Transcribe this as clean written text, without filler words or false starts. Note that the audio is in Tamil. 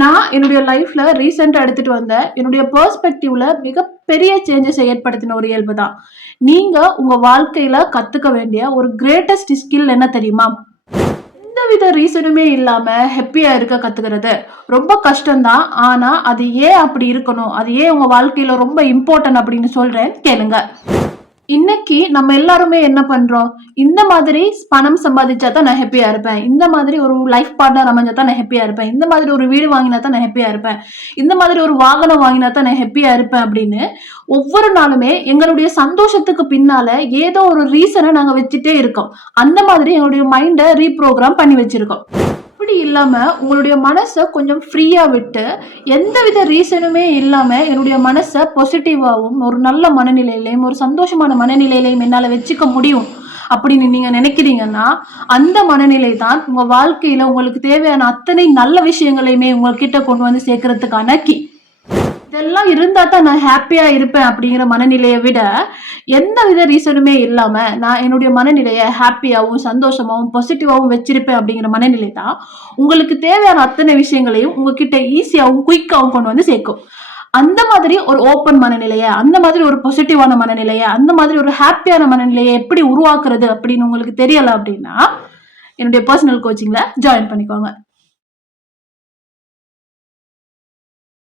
நான் என்னுடைய லைஃப்ல ரீசெண்டா எடுத்துட்டு வந்த என்னுடைய பெர்ஸ்பெக்டிவ்ல மிகப்பெரிய சேஞ்சஸ் ஏற்படுத்தின ஒரு இயல்பு தான். நீங்க உங்க வாழ்க்கையில கத்துக்க வேண்டிய ஒரு கிரேட்டஸ்ட் ஸ்கில் என்ன தெரியுமா? எந்தவித ரீசனுமே இல்லாம ஹாப்பியா இருக்க கத்துக்கிறது ரொம்ப கஷ்டம்தான். ஆனா அது ஏன் அப்படி இருக்கணும், அது ஏன் உங்க வாழ்க்கையில ரொம்ப இம்பார்ட்டன்ட் அப்படின்னு சொல்றேன், கேளுங்க. இன்னைக்கு நம்ம எல்லாருமே என்ன பண்றோம்? இந்த மாதிரி பணம் சம்பாதிச்சா தான் நான் ஹாப்பியா இருப்பேன், இந்த மாதிரி ஒரு லைஃப் பார்ட்னர் அமைஞ்சா தான் நான் ஹாப்பியா இருப்பேன், இந்த மாதிரி ஒரு வீடு வாங்கினா தான் நான் ஹாப்பியா இருப்பேன், இந்த மாதிரி ஒரு வாகனம் வாங்கினா தான் நான் ஹாப்பியா இருப்பேன் அப்படின்னு ஒவ்வொரு நாளுமே எங்களுடைய சந்தோஷத்துக்கு பின்னால ஏதோ ஒரு ரீசனை நாங்க வச்சுட்டே இருக்கோம். அந்த மாதிரி எங்களுடைய மைண்டை ரீப்ரோக்ராம் பண்ணி வச்சிருக்கோம். அப்படி இல்லாம உங்களுடைய மனசை கொஞ்சம் ஃப்ரீயா விட்டு எந்தவித ரீசனுமே இல்லாம என்னுடைய மனசை பாசிட்டிவாகவும் ஒரு நல்ல மனநிலையிலையும் ஒரு சந்தோஷமான மனநிலையிலையும் என்னால வச்சுக்க முடியும் அப்படின்னு நீங்க நினைக்கிறீங்கன்னா, அந்த மனநிலை தான் உங்க வாழ்க்கையில உங்களுக்கு தேவையான அத்தனை நல்ல விஷயங்களையுமே உங்ககிட்ட கொண்டு வந்து சேர்க்கறதுக்கான கீ. இதெல்லாம் இருந்தா தான் நான் ஹாப்பியா இருப்பேன் அப்படிங்கிற மனநிலையை விட, எந்த வித ரீசனுமே இல்லாம நான் என்னுடைய மனநிலையை ஹாப்பியாவும் சந்தோஷமாவும் பாசிட்டிவாவும் வச்சிருப்பேன் அப்படிங்கிற மனநிலை தான் உங்களுக்கு தேவையான அத்தனை விஷயங்களையும் உங்ககிட்ட ஈஸியாவும் குயிக்காவும் கொண்டு வந்து சேர்க்கும். அந்த மாதிரி ஒரு ஓப்பன் மனநிலையை, அந்த மாதிரி ஒரு பாசிட்டிவான மனநிலையை, அந்த மாதிரி ஒரு ஹாப்பியான மனநிலையை எப்படி உருவாக்குறது அப்படின்னு உங்களுக்கு தெரியல அப்படின்னா என்னுடைய பர்சனல் கோச்சிங்ல ஜாயின் பண்ணிக்கோங்க.